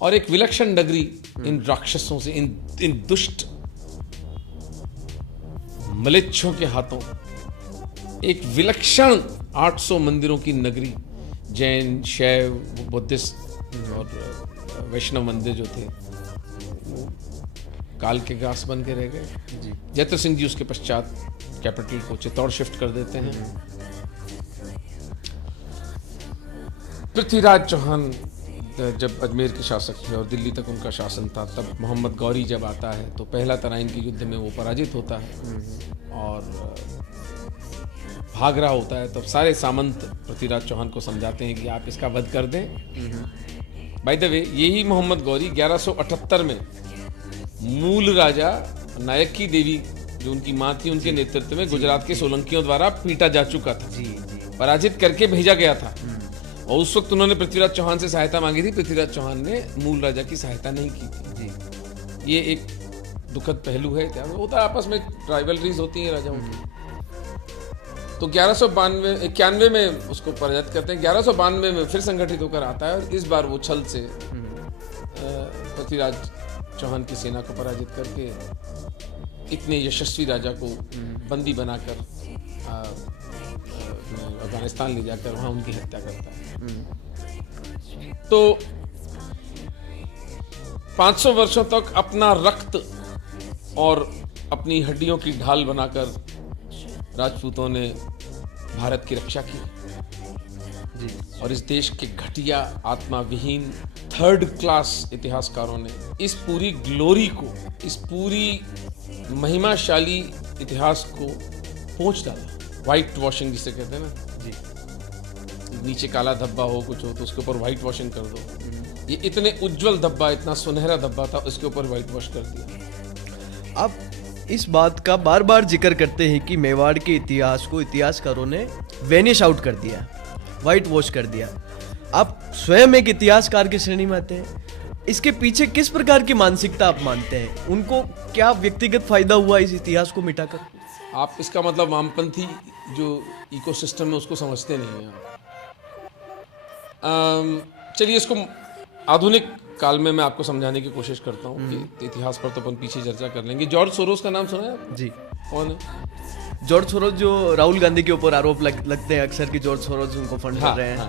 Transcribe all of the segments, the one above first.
और एक विलक्षण नगरी इन राक्षसों से, इन दुष्ट मलेच्छों के हाथों, एक विलक्षण 800 मंदिरों की नगरी, जैन, शैव, बुद्धिस्ट और वैष्णव मंदिर जो थे वो काल के ग्रास बन के रह गए। जयद्रथ सिंह जी उसके पश्चात कैपिटल को चित्तौड़ शिफ्ट कर देते हैं। पृथ्वीराज चौहान जब अजमेर के शासक थे और दिल्ली तक उनका शासन था, तब मोहम्मद गौरी जब आता है तो पहला तराइन के युद्ध में वो पराजित होता है और भाग रहा होता है। तब सारे सामंत पृथ्वीराज चौहान को समझाते हैं कि आप इसका वध कर दें। बाय द वे, यही मोहम्मद गौरी 1178 में मूल राजा नायक की देवी जो उनकी मां थी, उनके नेतृत्व में गुजरात के सोलंकियों द्वारा पीटा जा चुका था, पराजित करके भेजा गया था। और उस वक्त उन्होंने पृथ्वीराज चौहान से सहायता मांगी थी। पृथ्वीराज चौहान ने मूल राजा की सहायता नहीं की थी। ये एक दुखद पहलू है। क्या होता है, आपस में राइवलरीज होती हैं राजाओं की। तो 1191 में उसको पराजित करते हैं। 1192 में फिर संगठित होकर आता है और इस बार वो छल से पृथ्वीराज चौहान की सेना को पराजित करके इतने यशस्वी राजा को बंदी बनाकर अफगानिस्तान ले जाकर वहां उनकी हत्या करता है। तो 500 वर्षों तक अपना रक्त और अपनी हड्डियों की ढाल बनाकर राजपूतों ने भारत की रक्षा की और इस देश के घटिया, आत्मा विहीन, थर्ड क्लास इतिहासकारों ने इस पूरी ग्लोरी को, इस पूरी महिमाशाली इतिहास को पोंछ डाला। व्हाइट वॉशिंग जिसे कहते हैं ना जी, नीचे काला धब्बा हो, कुछ हो तो उसके ऊपर व्हाइट वॉशिंग कर दो। ये इतने उज्जवल धब्बा, इतना सुनहरा धब्बा था, उसके ऊपर व्हाइट वॉश कर दिया। आप इस बात का बार बार जिक्र करते हैं कि मेवाड़ के इतिहास को इतिहासकारों ने वेनिश आउट कर दिया, व्हाइट वॉश कर दिया। आप स्वयं एक इतिहासकार की श्रेणी में आते हैं। इसके पीछे किस प्रकार की मानसिकता आप मानते हैं? उनको क्या व्यक्तिगत फायदा हुआ इस इतिहास को मिटाकर? आप इसका मतलब वामपंथी जो इकोसिस्टम है उसको समझते नहीं हैं आप। चलिए इसको आधुनिक काल में मैं आपको समझाने की कोशिश करता हूँ कि इतिहास पर तो अपन पीछे चर्चा कर लेंगे। जॉर्ज सोरोस का नाम सुना है आप? जी। कौन है जॉर्ज सोरोस? जो राहुल गांधी के ऊपर आरोप लगते हैं अक्सर कि जॉर्ज सोरोस उनको फंड कर रहे हैं।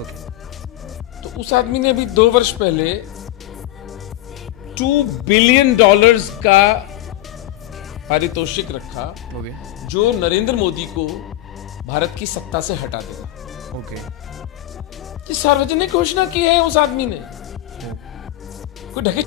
ओके। तो उस आदमी ने अभी 2 वर्ष पहले $2 बिलियन का पारितोषिक रखा, जो नरेंद्र मोदी को भारत की सत्ता से हटा देगा। ओके। ये सार्वजनिक घोषणा की है उस आदमी ने। कोई ढके